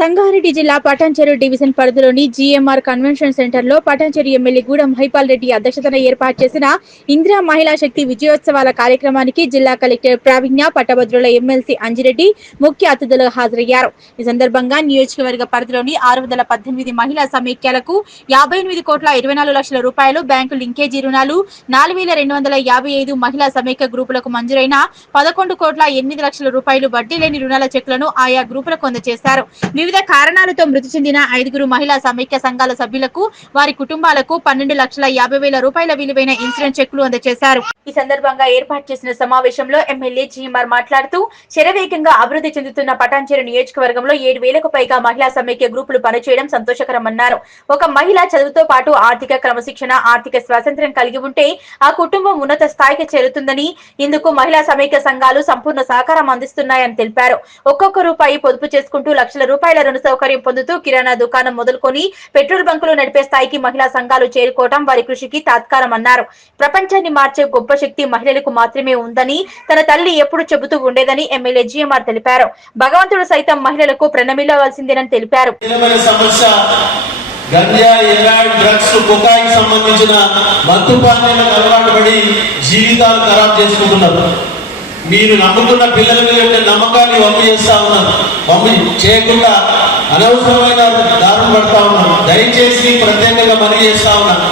సంగారెడ్డి జిల్లా పటాన్చెరు డివిజన్ పరిధిలోని GMR convention centre లో పటాన్చెరు ఎమ్మెల్యే గూడెం మహిపాల్ రెడ్డి అధ్యక్షతన ఏర్పాటు చేసిన ఇందిరా మహిళా శక్తి విజయోత్సవాల కార్యక్రమానికి జిల్లా కలెక్టర్ ప్రావీణ్య, పట్టభద్రుల ఎమ్మెల్సీ అంజిరెడ్డి ముఖ్య అతిథులుగా హాజరయ్యారు. ఈ సందర్భంగా నియోజకవర్గ పరిధిలోని 618 మహిళా సమైక్యాలకు 58,24,00,000 రూపాయలు బ్యాంకు లింకేజీ రుణాలు, 4,255 మహిళా సమైక్య గ్రూపులకు మంజూరైన 11,08,00,000 రూపాయలు వడ్డీ లేని రుణాల చెక్కులను ఆయా గ్రూపులకు అందజేశారు. వివిధ కారణాలతో మృతి చెందిన 5 మహిళా సమైక్య సంఘాల సభ్యులకు, వారి కుటుంబాలకు 12,50,000 రూపాయల విలువైన ఇన్సూరెన్స్ చెక్కులు అందజేశారు. ఈ సందర్భంగా ఏర్పాటు చేసిన సమావేశంలో ఎమ్మెల్యే జీఎంఆర్ మాట్లాడుతూ, శరవేగంగా అభివృద్ధి చెందుతున్న పటాన్చెరు నియోజకవర్గంలో 7,000కు పైగా మహిళా సమైక్య గ్రూపులు పనిచేయడం సంతోషకరమన్నారు. ఒక మహిళ చదువుతో పాటు ఆర్థిక క్రమశిక్షణ, ఆర్థిక స్వాతంత్ర్యం కలిగి ఉంటే ఆ కుటుంబం ఉన్నత స్థాయికి చేరుతుందని, ఇందుకు మహిళా సమైక్య సంఘాలు సంపూర్ణ సహకారం అందిస్తున్నాయని తెలిపారు. ఒక్కొక్క రూపాయి పొదుపు చేసుకుంటూ లక్షల రూపాయల రుణ సౌకర్యం పొందుతూ కిరాణా దుకాణం మొదలుకొని పెట్రోల్ బంకులు నడిపే స్థాయికి మహిళా సంఘాలు చేరుకోవడం వారి కృషికి తాత్కారమన్నారు. ప్రపంచాన్ని మార్చే గొప్ప శక్తి మహిళలకు మాత్రమే ఉందని తన తల్లి ఎప్పుడు చెబుతూ ఉండేదని ఎమ్మెల్యే జీఎంఆర్ తెలిపారు. భగవంతుడు సైతం మహిళలకు ప్రణమిల్లవలసిందేనని తెలిపారు. గంజా, ఎరాయిడ్, డ్రగ్స్, కొకాయికి సంబంధించిన మత్తు పానీయాలకు అలవాటు పడి జీవితాలు ఖరాబ్ చేసుకుంటున్నారు. మీరు నమ్ముకున్న పిల్లల మీద నమ్మకాన్ని వమ్మి చేస్తా ఉన్నారు. వమ్మి చేయకుండా అనవసరమైన దారులు పడతా ఉన్నారు. దయచేసి ప్రత్యేకంగా మనవి చేస్తా ఉన్నాను.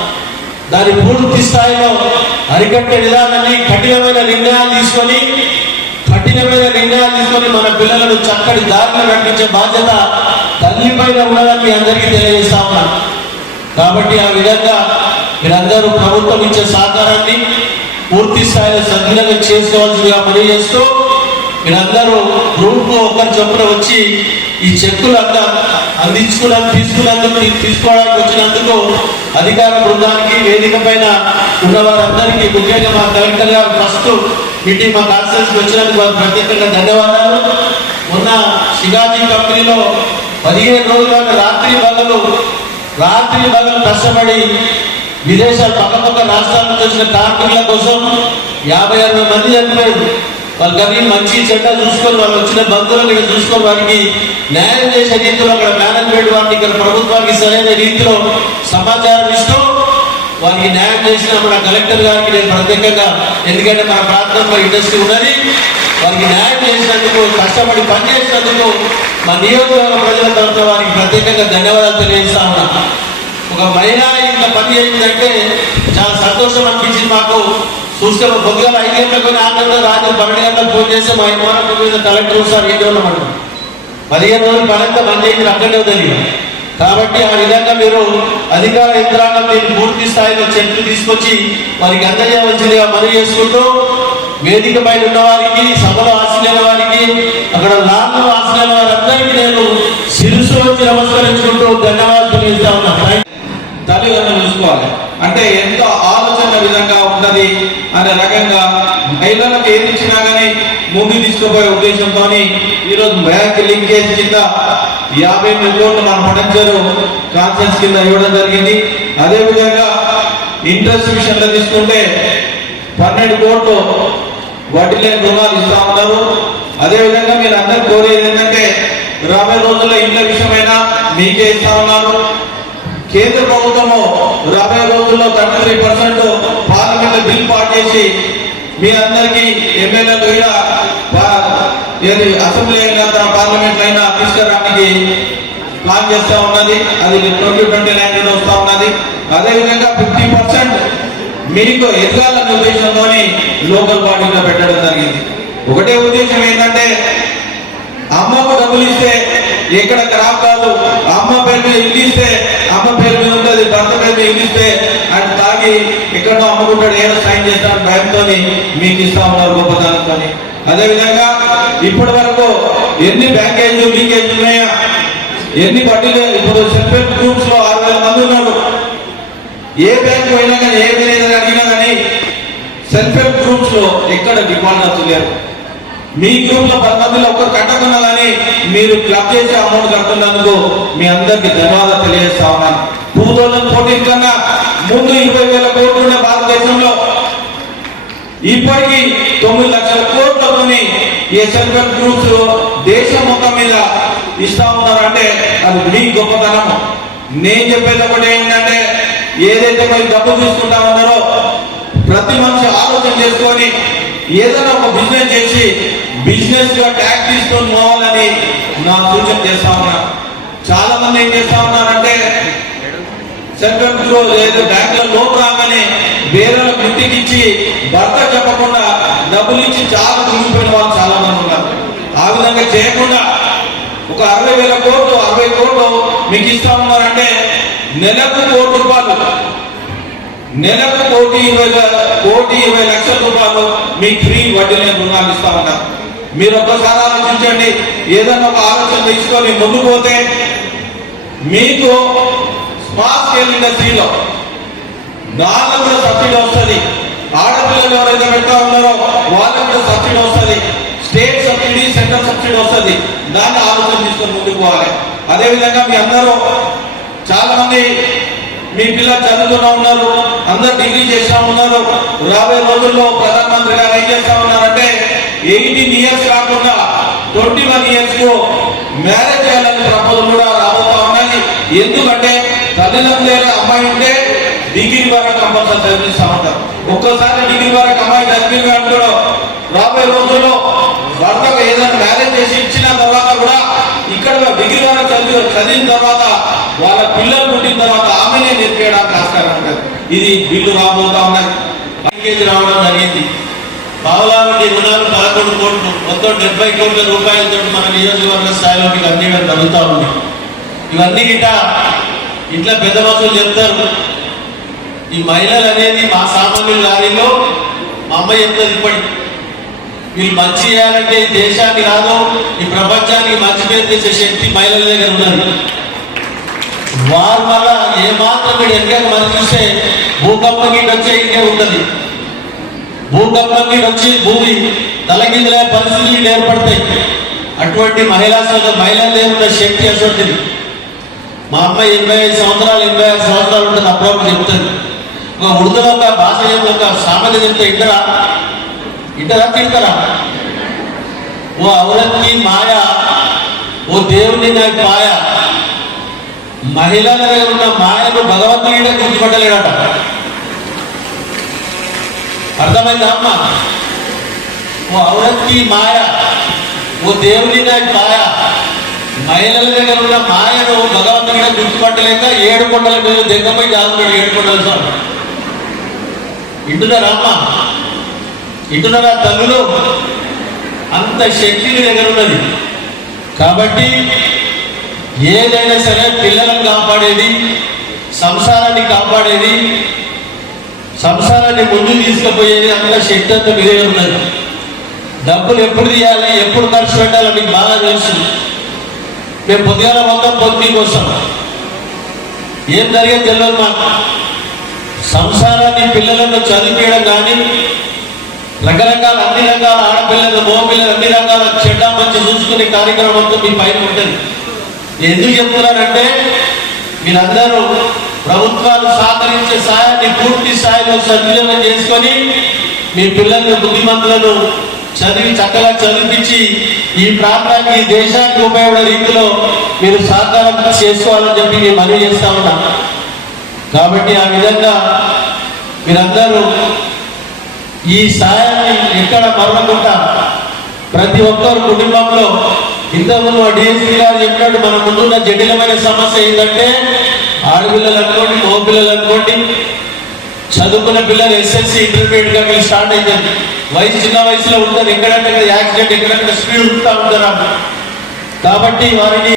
దాని పూర్తి స్థాయిలో అరికట్టే విధానాన్ని కఠినమైన నిర్ణయాలు తీసుకొని మన పిల్లలను చక్కటి దారిలో నడిపించే బాధ్యత తల్లి పైన ఉన్నదని మీ అందరికీ తెలియజేస్తా ఉన్నాను. కాబట్టి ఆ విధంగా మీరందరూ ప్రభుత్వం ఇచ్చే సహకారాన్ని పూర్తి స్థాయిలో సద్వినియోగం చేసుకోవాల్సిందిగా మనవి చేస్తూ, మీరందరూ గ్రూప్ ఒకరి చొప్పున వచ్చి ఈ చెక్కులు అంతా తీసుకోవడానికి వచ్చినందుకు అధికార బృందానికి, వేదిక పైన ఉన్న వారందరికీ, ముఖ్యంగా మా కలెక్టర్ గారు ఫస్ట్ మీటింగ్ మా కాన్ఫరెన్స్ వచ్చినందుకు వారికి ప్రత్యేకంగా ధన్యవాదాలు. మొన్న షిగాజీ కంపెనీలో 15 రోజుల రాత్రి పగలు కష్టపడి విదేశాలు పక్క రాష్ట్రాల నుంచి వచ్చిన కార్మికుల కోసం 56 మంది చనిపోయారు. వాళ్ళకి మంచి చెడ్డ చూసుకొని, వాళ్ళు వచ్చిన బంధువులను ఇక్కడ చూసుకొని వారికి న్యాయం చేసే రీతిలో అక్కడ మేనేజ్మెంట్ వారిని ఇక్కడ ప్రభుత్వానికి సరైన రీతిలో సమాచారం ఇస్తూ వారికి న్యాయం చేసిన మన కలెక్టర్ గారికి నేను ప్రత్యేకంగా, ఎందుకంటే మన ప్రాంతంలో ఇండస్ట్రీ ఉన్నది, వారికి న్యాయం చేసినందుకు, కష్టపడి పనిచేసినందుకు మా నియోజకవర్గ ప్రజల తరఫున వారికి ప్రత్యేకంగా ధన్యవాదాలు తెలియజేస్తా ఉన్నా. ఒక మహిళ ఇంత పని చేసిందంటే చాలా సంతోషం అనిపించింది మాకు. చూస్తే పొద్దుగా 5 గంటలకు 6 గంటలకు రాత్రి 12 గంటలకు ఫోన్ చేస్తే మా ఇంట్లో కలెక్టర్ సార్ ఏంటి ఉన్నామంట 15 రోజులు పనంతా పని చేసి అక్కడే తెలియదు. కాబట్టి ఆ విధంగా మీరు అధికార యంత్రాంగం దీన్ని పూర్తి స్థాయిలో చెట్లు తీసుకొచ్చి వారికి అందజేయవలసిందిగా మనవి చేసుకుంటూ, వేదిక పైన ఉన్న వారికి, సభలో ఆశీలైన వారికి, అక్కడ లాభం ఆశీలైన వారందరికీ నేను శిరస్సు వచ్చి నమస్కరించుకుంటూ ధన్యవాదాలు తెలియజేస్తా ఉన్నాను. తల్లిదండ్రులు చూసుకోవాలి అంటే ఎంతో ఆలోచన విధంగా ఉన్నది అనే రకంగా మహిళలకు ఏది ఇచ్చినా కానీ ముందు తీసుకుపోయే ఉద్దేశంతో ఈరోజు బ్యాంక్ లింకేజ్ కింద 53 కోట్లు మన పటాన్చెరు కాన్ఫరెన్స్ కింద ఇవ్వడం జరిగింది. అదేవిధంగా ఇంట్రెస్ట్ విషయంలో తీసుకుంటే 12 కోట్లు వడ్డీ లేని రుణాలు ఇస్తా ఉన్నారు. అదేవిధంగా మీరు అందరూ కోరేది ఏంటంటే రాబోయే రోజుల్లో ఇండ్ల విషయమైనా మీకే ఇస్తా ఉన్నారు. కేంద్ర ప్రభుత్వము రాబోయే రోజుల్లో 33% పార్లమెంట్ బిల్ పాస్ చేసి మీ అందరికీ ఎమ్మెల్యేలు అసెంబ్లీ అయినా పార్లమెంట్ అయినా తీసుకురావడానికి ప్లాన్ చేస్తూ ఉన్నది. అది 2029 వస్తూ ఉన్నది. అదేవిధంగా 50% మీకు ఎదగాలనే ఉద్దేశంతో లోకల్ బాడీలో పెట్టడం జరిగింది. ఒకటే ఉద్దేశం ఏంటంటే అమ్మకు డబ్బులు ఇస్తే ఎక్కడ ఖరాబ్ కాదు, అమ్మ పేరు మీద ఇల్లు ఇస్తే అమ్మ పేరు మీద ఉంటుంది, భర్త పేరు మీద ఇల్లు ఇస్తే అది తాగి ఎక్కడో అమ్ముకుంటాడు, ఏదో సైన్ చేస్తాడు భయంతో మీకు ఇస్తా ఉన్నారు గొప్పతనంతో. అదేవిధంగా ఇప్పటి వరకు ఎన్ని బ్యాంకేజ్ లీకేజ్ ఉన్నాయా, ఎన్ని వడ్డీలు, ఇప్పుడు సెల్ఫ్ హెల్ప్ గ్రూప్స్ లో 6,000 మంది ఉన్నారు. ఏ బ్యాంకు అయినా కానీ, ఏ మేనేజర్ అడిగినా కానీ సెల్ఫ్ హెల్ప్ గ్రూప్స్ లో ఎక్కడ డిపాజిట్ అవుతున్నారు. మీ గ్రూప్ లో 10 మందిలో ఒక్కరు కట్టకున్నా కానీ మీరు క్లబ్ చేసి అమౌంట్ కడుతున్నందుకు మీ అందరికి ధన్యవాదాలు తెలియజేస్తా ఉన్నాను. 2014 కన్నా ముందు 20,000 కోట్లు ఉన్న భారతదేశంలో ఇప్పటికీ 9 లక్షల కోట్లతోని ఈ సెల్ఫ్ హెల్ప్ గ్రూప్స్ దేశం మొత్తం మీద ఇస్తా ఉన్నారంటే అది మీ గొప్పతనము. నేను చెప్పేది ఒకటి ఏంటంటే, ఏదైతే మీరు డబ్బు తీసుకుంటా ఉన్నారో ప్రతి మనిషి ఆలోచన చేసుకొని ఏదైనా ఒక బిజినెస్ చేసి బిజినెస్ గా ట్యాక్స్ తీసుకొని పోవాలని నా సూచన చేస్తా ఉన్నా. చాలా మంది ఏం చేస్తా ఉన్నారంటే, సెంట్రల్ బ్యూరో లేదా బ్యాంక్ లో లోన్ రాగానే వేరే ఇంటికి ఇచ్చి భర్త చెప్పకుండా డబ్బులు ఇచ్చి చాలా తిరిగిపోయిన వాళ్ళు చాలా మంది ఉన్నారు. ఆ విధంగా చేయకుండా ఒక 60,000 కోట్లు 60 కోట్లు మీకు ఇస్తా ఉన్నారంటే నెలకు ₹1,00,00,000, నెలకు ₹1,20,00,000 మీకు ఫ్రీ వడ్డీ లేని రుణాలు ఇస్తా ఉన్నారు. మీరు ఒక్కసారి ఆలోచించండి. ఏదైనా ఒక ఆలోచన తీసుకొని ముందుకు పోతే మీకు స్మాల్ స్కేల్ ఇండస్ట్రీలో దానిలో కూడా సబ్సిడీ వస్తుంది. ఆడపిల్లలు ఎవరైతే పెడతా ఉన్నారో వాళ్ళకి కూడా సబ్సిడీ వస్తుంది. స్టేట్ సబ్సిడీ, సెంట్రల్ సబ్సిడీ వస్తుంది. దాన్ని ఆలోచన తీసుకొని ముందుకు పోవాలి. అదేవిధంగా మీ అందరూ చాలా మంది మీ పిల్లలు చదువుతూనే ఉన్నారు, అందరు డిగ్రీ చేస్తా ఉన్నారు. రాబోయే రోజుల్లో ప్రధానమంత్రి గారు ఏం చేస్తా ఉన్నారంటే 18 ఇయర్స్ కాకుండా 21 ఇయర్స్ కు మ్యారేజ్ చేయాలని ప్రపోజల్ కూడా రాబోతా ఉన్నాయి. ఎందుకంటే తల్లిదండ్రులు అమ్మాయి ఉంటే డిగ్రీ వరకు కంపల్సరీ చదివిస్తా ఉంటారు. ఒక్కోసారి డిగ్రీ వరకు అమ్మాయి చదివి అంటారు. రాబోయే రోజుల్లో భర్తకు ఏదైనా మ్యారేజ్ చేసి ఇచ్చిన తర్వాత కూడా ఇక్కడ డిగ్రీ వరకు చదివిన తర్వాత వాళ్ళ పిల్లలు పుట్టిన తర్వాత ఆమెనే నేర్పేయడానికి ఆస్కారం ఉంటుంది. ఇది బిల్లు రాబోతా ఉన్నాయి. ప్యాకేజీ రావడం జరిగింది. పావులా నుండి రుణాలు 11 కోట్లు, మొత్తం 70 కోట్ల రూపాయలతో మన నియోజకవర్గ స్థాయిలో మీకు అన్ని జరుగుతూ ఉంది. ఇవన్నీ ఇట్లా పెద్ద మనుషులు చెప్తారు. ఈ మహిళలు అనేది మా సామాన్యుల దారిలో మా అమ్మ చెప్తుంది ఇప్పటికి. వీళ్ళు మంచి చేయాలంటే ఈ దేశాన్ని కాదు ఈ ప్రపంచానికి మంచి పేరు తెచ్చే శక్తి మహిళల దగ్గర ఉన్నది. వారి వల్ల ఏమాత్రం మీరు ఎన్నిక మనం చూస్తే భూకంపం గీట వచ్చే ఇంకే ఉంటుంది. భూకంపం గీట వచ్చి భూమి తలకిందులే పరిస్థితులు ఏర్పడతాయి. అటువంటి మహిళలే ఉన్న శక్తి అటువంటిది. మా అమ్మ 85 సంవత్సరాలు 86 సంవత్సరాలు ఉంటుంది. అప్పుడప్పుడు చెప్తుంది. ఒక ఉర్దూలో ఒక భాష ఒక సామెత చెప్తే ఇంటరా తింటారా? ఓ ఔరత్కి మాయ, ఓ దేవుని నాకు మాయ. మహిళల దగ్గర ఉన్న మాయను భగవంతుడే గుర్తుపట్టలేడట. అర్థమైందా అమ్మ? ఓ ఔరత్కి మాయ, ఓ దేవుని నాకు మాయ. మహిళల దగ్గర ఉన్న మాయను భగవంతుడే గుర్తుపట్టలేక 7 కొండల మీద దగ్గరపై దాగుతాడు. 7 కొండల స్వామి. ఇంటున్నారా అమ్మ? ఇంటున్నారా తల్లులు? అంత శక్తి దగ్గర ఉన్నది. కాబట్టి ఏదైనా సరే పిల్లలను కాపాడేది, సంసారాన్ని కాపాడేది, సంసారాన్ని ముందుకు తీసుకుపోయేది అంత శక్తి అంతా మీదే ఉన్నది. డబ్బులు ఎప్పుడు తీయాలి, ఎప్పుడు ఖర్చు పెట్టాలో మీకు బాగా తెలుసు. మేము పొద్దుగాల మొత్తం పొద్దు కోసం ఏం జరిగేది తెలియదు మాకు. సంసారాన్ని పిల్లలను చదివించడం కానీ రకరకాల అన్ని రకాల ఆడపిల్లలు మగపిల్లలు అన్ని రకాల చెడ్డ మంచి చూసుకునే కార్యక్రమంతో మీ పైన ఉంటుంది. ఎందుకు చెప్తున్నారంటే మీరందరూ ప్రభుత్వాలు సహకరించే సాయాన్ని పూర్తి స్థాయిలో సద్వినియోగం చేసుకొని మీ పిల్లలను బుద్ధిమంతులను చక్కగా చదివించి ఈ ప్రాంతానికి ఈ దేశానికి ఉపయోగపడే రీతిలో మీరు సహకారం చేసుకోవాలని చెప్పి నేను మనవి చేస్తా ఉన్నా. కాబట్టి ఆ విధంగా మీరందరూ ఈ సాయాన్ని ఎక్కడ మరవకుండా ప్రతి ఒక్కరు కుటుంబంలో ఇంతకుముందు డిఎస్పీ గారు చెప్పినట్టు మన ముందున్న జటిలమైన సమస్య ఏంటంటే ఆడపిల్లలు అనుకోండి, మగపిల్లలు అనుకోండి, చదువుకున్న పిల్లలు ఎస్ఎస్సి ఇంటర్మీడియట్ గా వీళ్ళు స్టార్ట్ అవుతుంది. చిన్న వయసులో ఉంటారు. ఎక్కడంటే యాక్సిడెంట్, ఎక్కడంటే స్పీడ్ ఉంటా ఉంటారు. కాబట్టి వారిని